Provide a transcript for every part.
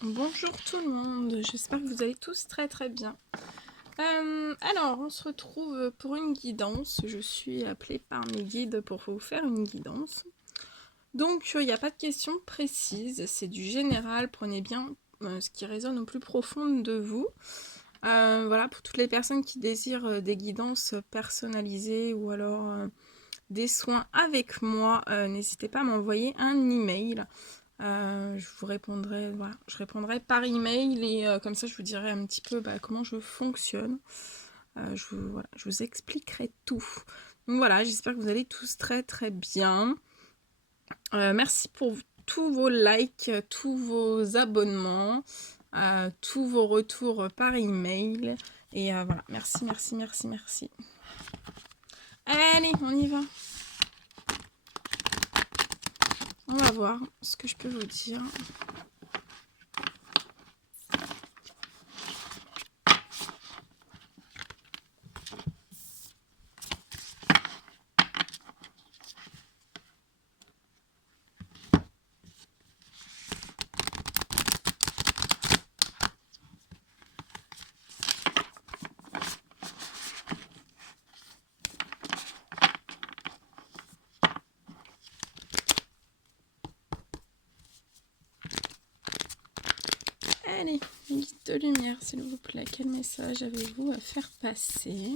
Bonjour tout le monde, j'espère que vous allez tous très bien. Alors, on se retrouve pour une guidance. Je suis appelée par mes guides pour vous faire une guidance. Donc, il n'y a pas de questions précises, c'est du général. Prenez bien ce qui résonne au plus profond de vous. Voilà, pour toutes les personnes qui désirent des guidances personnalisées ou alors des soins avec moi, n'hésitez pas à m'envoyer un email. Je vous répondrai, voilà, je répondrai par email et comme ça je vous dirai un petit peu comment je fonctionne. Je vous expliquerai tout. Donc voilà, j'espère que vous allez tous très bien. Merci pour tous vos likes, tous vos abonnements, tous vos retours par email. Et voilà, merci. Allez, on y va. On va voir ce que je peux vous dire. Allez, guide de lumière, s'il vous plaît. Quel message avez-vous à faire passer?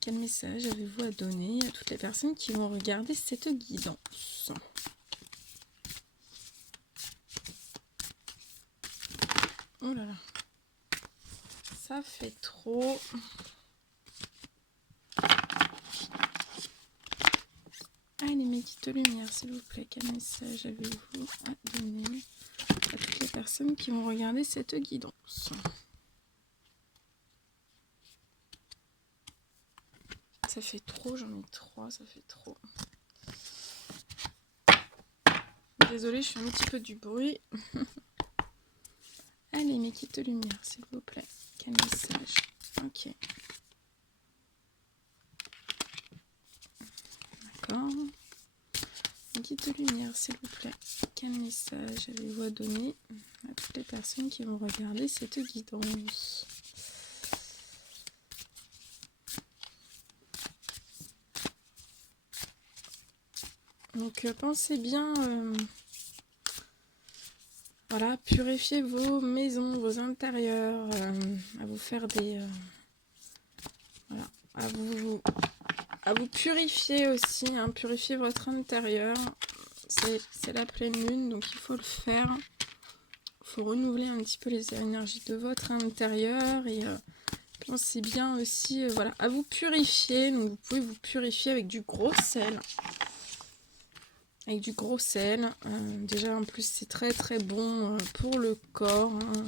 Quel message avez-vous à donner à toutes les personnes qui vont regarder cette guidance? Oh là là. Ça fait trop. Allez, mes guides de lumière, s'il vous plaît. Quel message avez-vous à donner à toutes les personnes qui vont regarder cette guidance? Ça fait trop, j'en ai 3, ça fait trop. Désolée, je fais un petit peu du bruit. Allez, mes guides de lumière, s'il vous plaît. Quel message? Ok. D'accord. Guide de lumière, s'il vous plaît. Quel message avez-vous à donner à toutes les personnes qui vont regarder cette guidance? Donc pensez bien, voilà, purifier vos maisons, vos intérieurs, à vous faire des, voilà, à vous purifier aussi, hein, purifier votre intérieur. C'est la pleine lune, donc il faut le faire. Il faut renouveler un petit peu les énergies de votre intérieur et pensez bien aussi voilà, à vous purifier. Donc vous pouvez vous purifier avec du gros sel. Avec du gros sel. Déjà en plus c'est très bon pour le corps. Hein.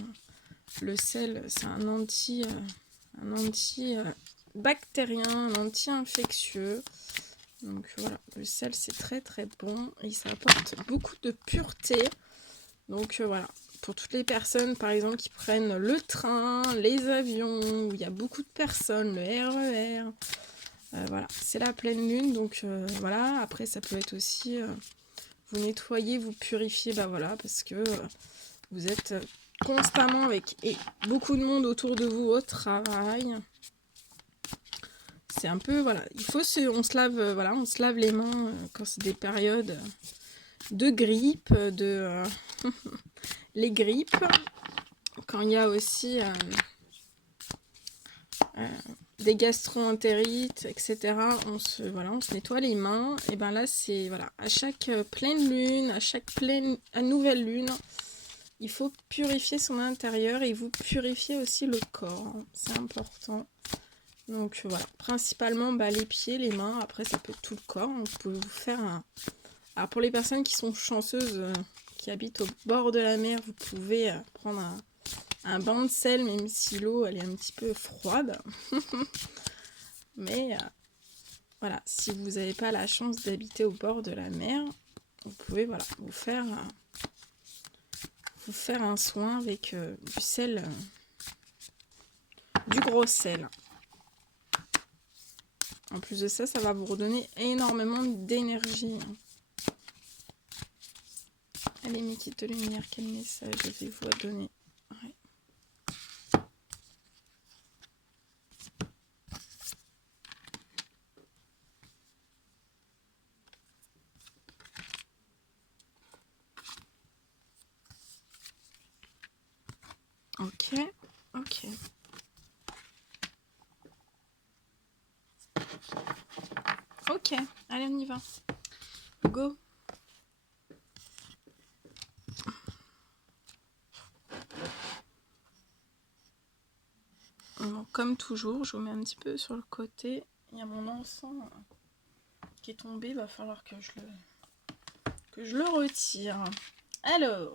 Le sel c'est un anti-bactérien, un anti-infectieux. Donc voilà, le sel c'est très bon et ça apporte beaucoup de pureté. Donc voilà, pour toutes les personnes par exemple qui prennent le train, les avions, où il y a beaucoup de personnes, le RER, voilà, c'est la pleine lune, donc voilà, après ça peut être aussi vous nettoyer, vous purifier, voilà, parce que vous êtes constamment avec beaucoup de monde autour de vous au travail. C'est un peu, voilà, on se lave, voilà, on se lave les mains quand c'est des périodes de grippe, les grippes, quand il y a aussi des gastro-entérites, etc. On se nettoie les mains. Et ben là, c'est voilà, à chaque pleine lune, à nouvelle lune, il faut purifier son intérieur et vous purifier aussi le corps. C'est important. Donc voilà, principalement les pieds, les mains. Après, ça peut être tout le corps. Vous pouvez vous faire un. Alors pour les personnes qui sont chanceuses, qui habitent au bord de la mer, vous pouvez prendre un bain de sel, même si l'eau elle est un petit peu froide. Mais voilà, si vous n'avez pas la chance d'habiter au bord de la mer, vous pouvez voilà, vous faire un soin avec du sel, du gros sel. En plus de ça, ça va vous redonner énormément d'énergie. Allez, mes kits de lumière, quel message avez-vous à donner? Ouais. Ok, ok. Ok, allez, on y va. Go. Donc, comme toujours, je vous mets un petit peu sur le côté. Il y a mon encens qui est tombé, il va falloir que je le retire. Alors,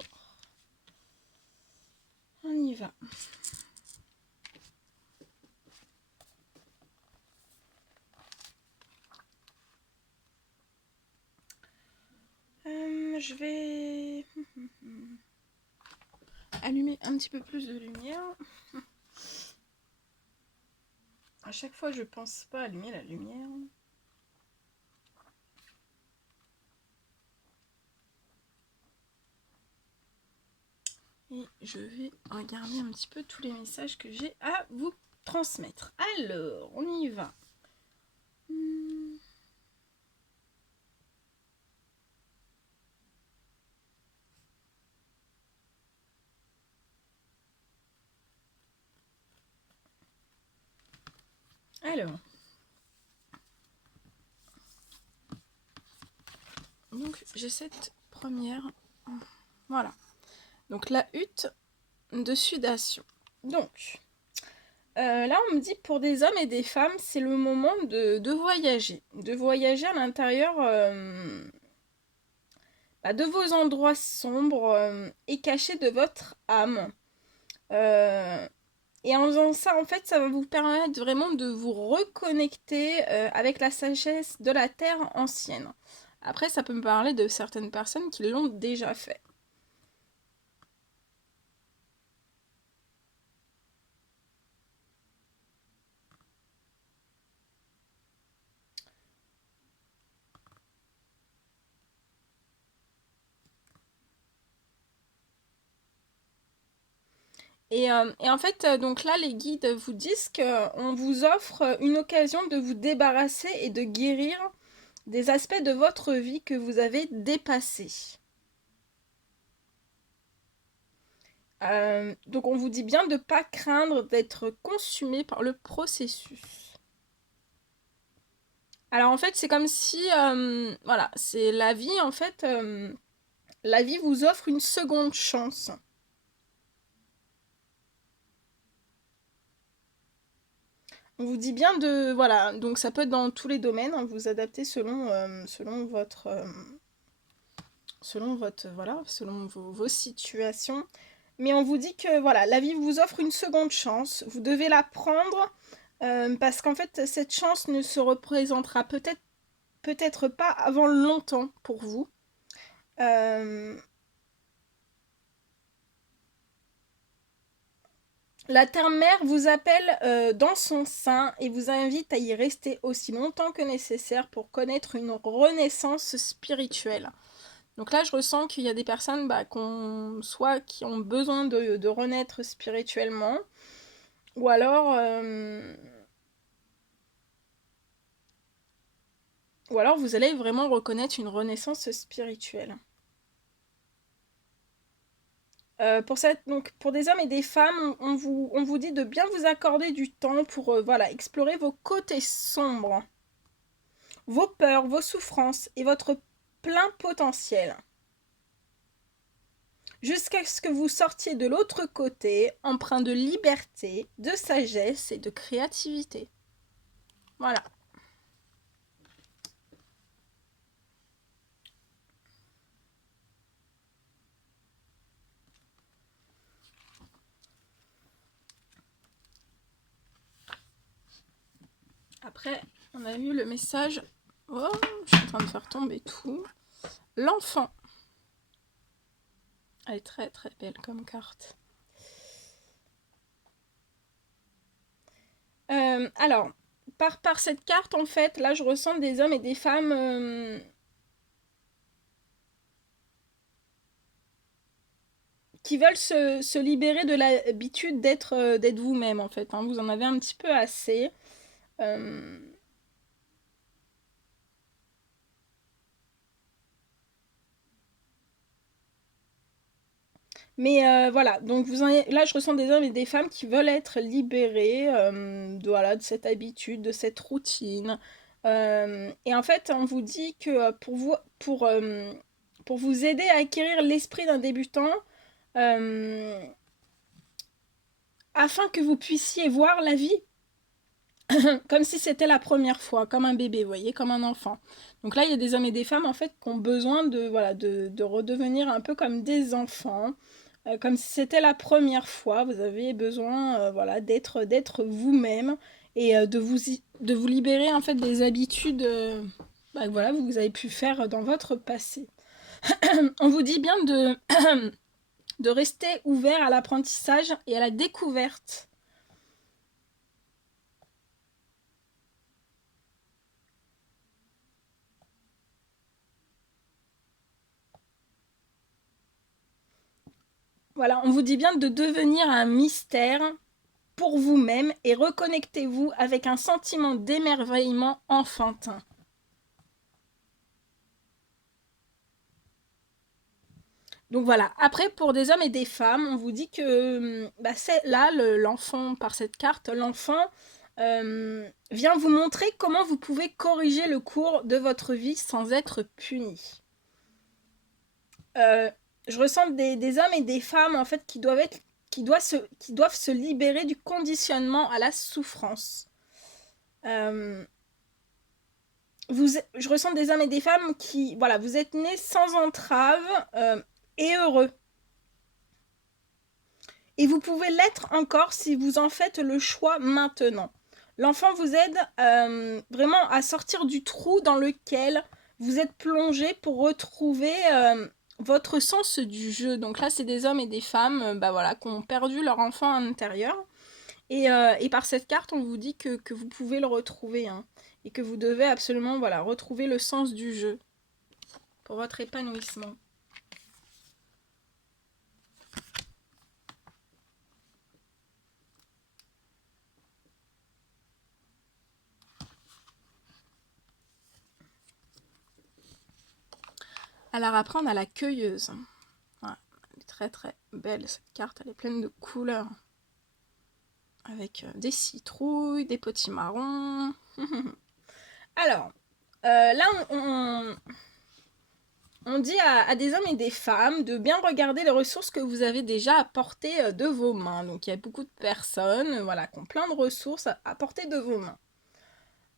on y va. Je vais allumer un petit peu plus de lumière. À chaque fois, je pense pas allumer la lumière. Et je vais regarder un petit peu tous les messages que j'ai à vous transmettre. Alors, on y va. Alors, donc j'ai cette première. Voilà. Donc la hutte de sudation. Donc, là on me dit pour des hommes et des femmes, c'est le moment de voyager. De voyager à l'intérieur de vos endroits sombres et cachés de votre âme. Et en faisant ça, en fait, ça va vous permettre vraiment de vous reconnecter avec la sagesse de la terre ancienne. Après, ça peut me parler de certaines personnes qui l'ont déjà fait. Et en fait, donc là, les guides vous disent qu'on vous offre une occasion de vous débarrasser et de guérir des aspects de votre vie que vous avez dépassés. Donc on vous dit bien de ne pas craindre d'être consumé par le processus. Alors en fait, c'est comme si, voilà, c'est la vie, en fait, la vie vous offre une seconde chance. On vous dit bien de, voilà, donc ça peut être dans tous les domaines, hein, vous adaptez selon votre, voilà, selon vos situations. Mais on vous dit que, voilà, la vie vous offre une seconde chance, vous devez la prendre, parce qu'en fait, cette chance ne se représentera peut-être pas avant longtemps pour vous. La terre-mère vous appelle dans son sein et vous invite à y rester aussi longtemps que nécessaire pour connaître une renaissance spirituelle. Donc là, je ressens qu'il y a des personnes soit qui ont besoin de renaître spirituellement, ou alors vous allez vraiment reconnaître une renaissance spirituelle. Pour des hommes et des femmes, on vous dit de bien vous accorder du temps pour explorer vos côtés sombres, vos peurs, vos souffrances et votre plein potentiel. Jusqu'à ce que vous sortiez de l'autre côté, empreint de liberté, de sagesse et de créativité. Voilà. Après, on a vu le message. Oh, je suis en train de faire tomber tout. L'enfant. Elle est très très belle comme carte. Alors, par cette carte, en fait, là, je ressens des hommes et des femmes qui veulent se libérer de l'habitude d'être vous-même, en fait, hein. Vous en avez un petit peu assez. Euh, Mais voilà, donc là je ressens des hommes et des femmes qui veulent être libérés voilà, de cette habitude, de cette routine. Et en fait, on vous dit que pour vous aider à acquérir l'esprit d'un débutant, euh, afin que vous puissiez voir la vie comme si c'était la première fois, comme un bébé, vous voyez, comme un enfant. Donc là, il y a des hommes et des femmes en fait qui ont besoin voilà, de redevenir un peu comme des enfants, comme si c'était la première fois. Vous avez besoin, voilà, d'être vous-même et de vous libérer en fait des habitudes, bah, voilà, que vous avez pu faire dans votre passé. On vous dit bien de rester ouvert à l'apprentissage et à la découverte. Voilà, on vous dit bien de devenir un mystère pour vous-même et reconnectez-vous avec un sentiment d'émerveillement enfantin. Donc voilà, après pour des hommes et des femmes, on vous dit que bah, c'est là l'enfant, par cette carte, l'enfant vient vous montrer comment vous pouvez corriger le cours de votre vie sans être puni. Euh, je ressens des hommes et des femmes en fait qui doivent se libérer du conditionnement à la souffrance. Euh, je ressens des hommes et des femmes qui, voilà, vous êtes nés sans entrave et heureux. Et vous pouvez l'être encore si vous en faites le choix maintenant. L'enfant vous aide vraiment à sortir du trou dans lequel vous êtes plongé pour retrouver votre sens du jeu. Donc là, c'est des hommes et des femmes bah voilà, qui ont perdu leur enfant à l'intérieur. Et par cette carte, on vous dit que vous pouvez le retrouver. Hein, et que vous devez absolument voilà, retrouver le sens du jeu pour votre épanouissement. Alors après, on a la cueilleuse. Ouais, elle est très très belle cette carte, elle est pleine de couleurs. Avec des citrouilles, des potimarrons. Alors, là, on dit à des hommes et des femmes de bien regarder les ressources que vous avez déjà à portée de vos mains. Donc, il y a beaucoup de personnes voilà, qui ont plein de ressources à portée de vos mains.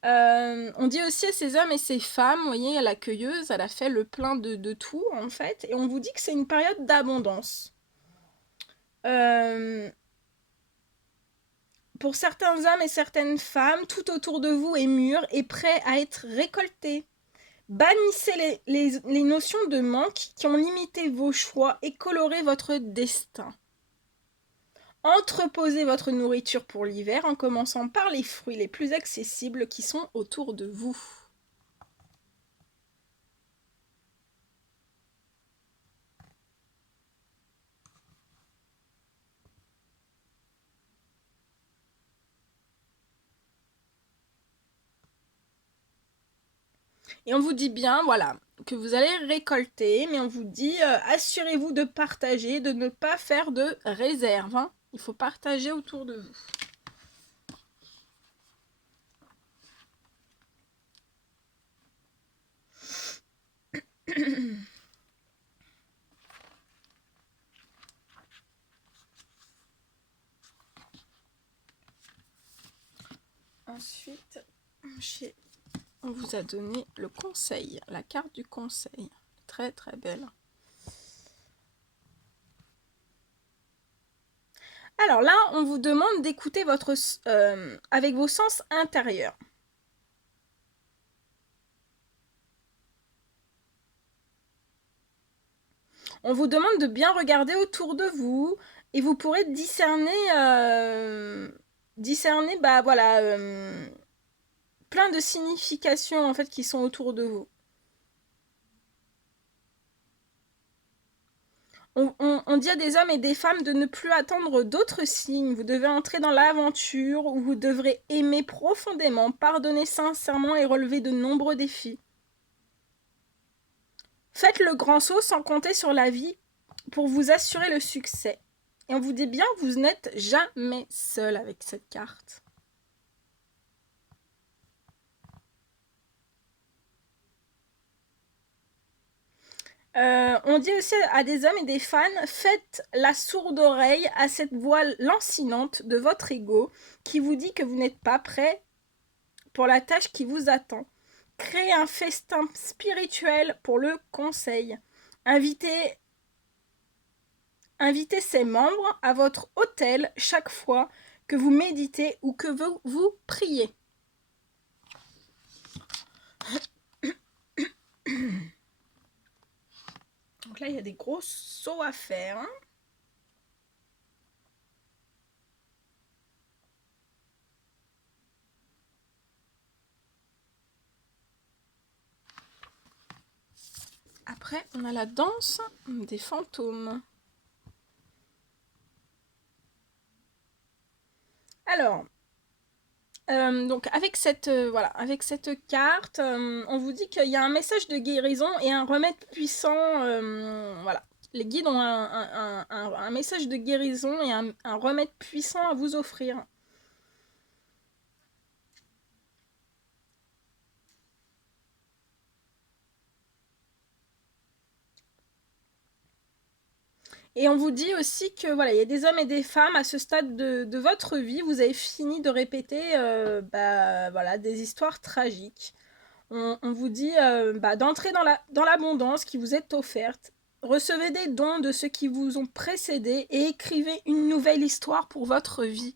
On dit aussi à ces hommes et ces femmes, vous voyez, la cueilleuse, elle a fait le plein de tout, en fait. Et on vous dit que c'est une période d'abondance. Pour certains hommes et certaines femmes, tout autour de vous est mûr et prêt à être récolté. Bannissez les notions de manque qui ont limité vos choix et coloré votre destin. Entreposez votre nourriture pour l'hiver en commençant par les fruits les plus accessibles qui sont autour de vous. Et on vous dit bien, voilà, que vous allez récolter, mais on vous dit, assurez-vous de partager, de ne pas faire de réserve. Hein. Il faut partager autour de vous. Ensuite, on vous a donné le conseil, la carte du conseil. Très très belle. Alors là, on vous demande d'écouter avec vos sens intérieurs. On vous demande de bien regarder autour de vous et vous pourrez discerner bah, voilà, plein de significations en fait qui sont autour de vous. On dit à des hommes et des femmes de ne plus attendre d'autres signes. Vous devez entrer dans l'aventure où vous devrez aimer profondément, pardonner sincèrement et relever de nombreux défis. Faites le grand saut sans compter sur la vie pour vous assurer le succès. Et on vous dit bien que vous n'êtes jamais seul avec cette carte. On dit aussi à des hommes et des fans, faites la sourde oreille à cette voix lancinante de votre ego qui vous dit que vous n'êtes pas prêt pour la tâche qui vous attend. Créez un festin spirituel pour le conseil. Invitez ses membres à votre hôtel chaque fois que vous méditez ou que vous priez. Donc là, il y a des gros sauts à faire. Après, on a la danse des fantômes. Alors, donc avec cette carte, on vous dit qu'il y a un message de guérison et un remède puissant. Voilà, les guides ont un message de guérison et un remède puissant à vous offrir. Et on vous dit aussi que voilà, il y a des hommes et des femmes à ce stade de votre vie, vous avez fini de répéter voilà, des histoires tragiques. On vous dit d'entrer dans l'abondance qui vous est offerte. Recevez des dons de ceux qui vous ont précédés et écrivez une nouvelle histoire pour votre vie.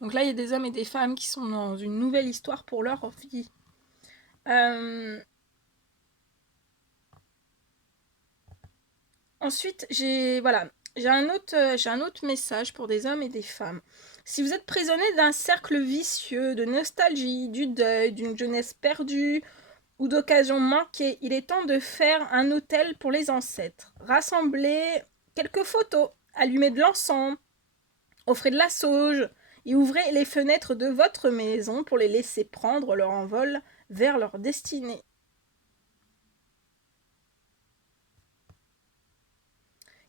Donc là, il y a des hommes et des femmes qui sont dans une nouvelle histoire pour leur vie. Ensuite, j'ai un autre message pour des hommes et des femmes. Si vous êtes prisonnier d'un cercle vicieux, de nostalgie, du deuil, d'une jeunesse perdue ou d'occasions manquées, il est temps de faire un autel pour les ancêtres. Rassemblez quelques photos, allumez de l'encens, offrez de la sauge et ouvrez les fenêtres de votre maison pour les laisser prendre leur envol vers leur destinée.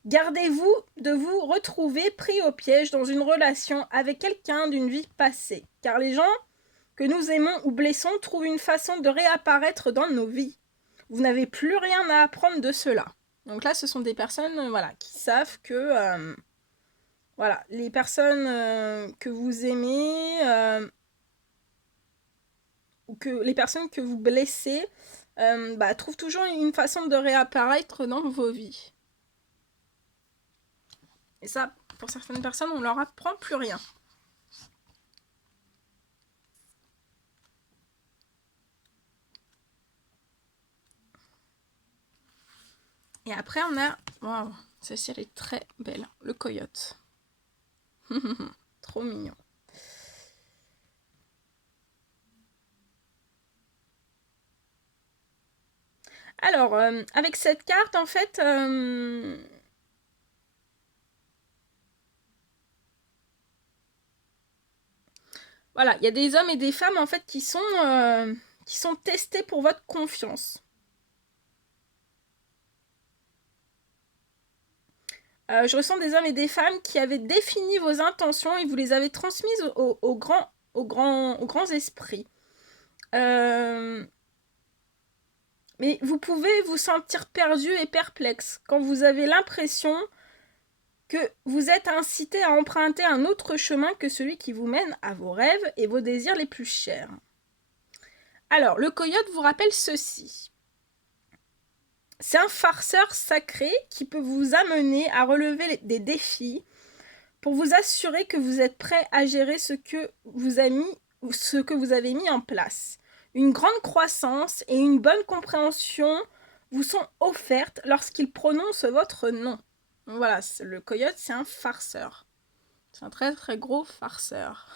Gardez-vous de vous retrouver pris au piège dans une relation avec quelqu'un d'une vie passée, car les gens que nous aimons ou blessons trouvent une façon de réapparaître dans nos vies. Vous n'avez plus rien à apprendre de cela. Donc là, ce sont des personnes qui savent que les personnes que vous aimez ou que les personnes que vous blessez trouvent toujours une façon de réapparaître dans vos vies. Et ça, pour certaines personnes, on leur apprend plus rien. Et après, on a... Waouh, celle-ci, elle est très belle. Le coyote. Trop mignon. Alors, avec cette carte, en fait... Voilà, il y a des hommes et des femmes, en fait, qui sont testés pour votre confiance. Je ressens des hommes et des femmes qui avaient défini vos intentions et vous les avez transmises aux grands esprits. Mais vous pouvez vous sentir perdu et perplexe quand vous avez l'impression que vous êtes incité à emprunter un autre chemin que celui qui vous mène à vos rêves et vos désirs les plus chers. Alors, le coyote vous rappelle ceci. C'est un farceur sacré qui peut vous amener à relever des défis pour vous assurer que vous êtes prêt à gérer ce que vous avez mis en place. Une grande croissance et une bonne compréhension vous sont offertes lorsqu'il prononce votre nom. Donc voilà, le coyote, c'est un farceur. C'est un très très gros farceur.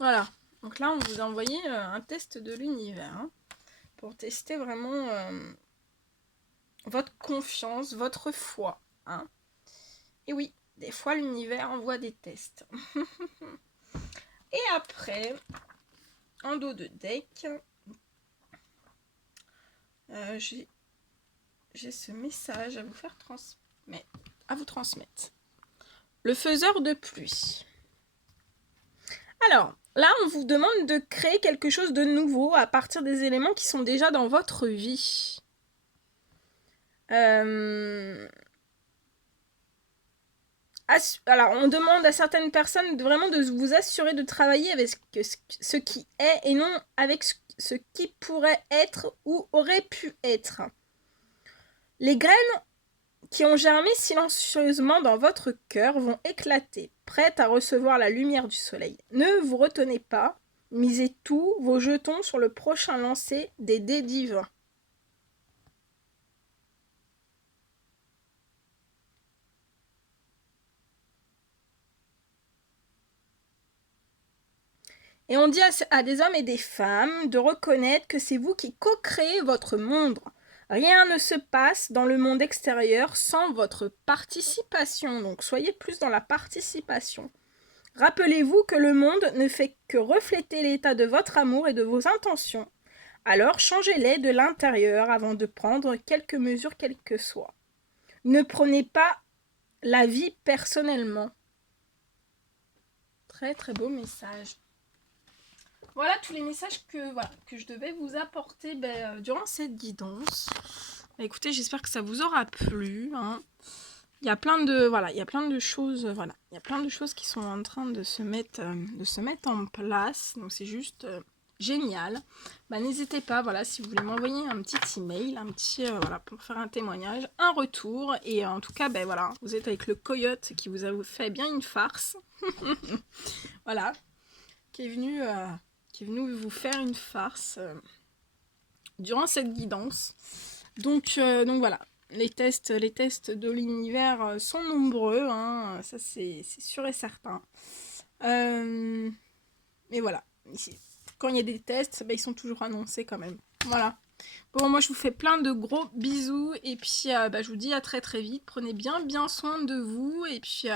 Voilà. Donc là, on vous a envoyé un test de l'univers. Hein, pour tester vraiment votre confiance, votre foi. Hein. Et oui, des fois, l'univers envoie des tests. Et après, en dos de deck, j'ai ce message à vous faire transmettre. Le faiseur de pluie. Alors, là, on vous demande de créer quelque chose de nouveau à partir des éléments qui sont déjà dans votre vie. Alors, on demande à certaines personnes vraiment de vous assurer de travailler avec ce qui est et non avec ce qui pourrait être ou aurait pu être. Les graines qui ont germé silencieusement dans votre cœur vont éclater, prêtes à recevoir la lumière du soleil. Ne vous retenez pas, misez tous vos jetons sur le prochain lancer des dés divins. Et on dit à des hommes et des femmes de reconnaître que c'est vous qui co-créez votre monde. Rien ne se passe dans le monde extérieur sans votre participation. Donc soyez plus dans la participation. Rappelez-vous que le monde ne fait que refléter l'état de votre amour et de vos intentions. Alors changez-les de l'intérieur avant de prendre quelques mesures quelles que soient. Ne prenez pas la vie personnellement. Très très beau message. Voilà tous les messages que je devais vous apporter durant cette guidance. Écoutez, j'espère que ça vous aura plu. Hein. Il y a plein de choses, il y a plein de choses qui sont en train de se mettre en place. Donc c'est juste génial. N'hésitez pas, si vous voulez m'envoyer un petit email, pour faire un témoignage, un retour. Et en tout cas, vous êtes avec le coyote qui vous a fait bien une farce. Voilà, qui est venu vous faire une farce durant cette guidance. Donc voilà, les tests de l'univers sont nombreux, hein, ça c'est sûr et certain. Mais voilà, ici, quand il y a des tests, ils sont toujours annoncés quand même. Voilà. Bon, moi je vous fais plein de gros bisous et puis je vous dis à très très vite. Prenez bien soin de vous et puis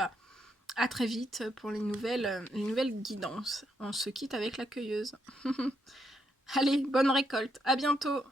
à très vite pour les nouvelles guidances. On se quitte avec la cueilleuse. Allez, bonne récolte, à bientôt.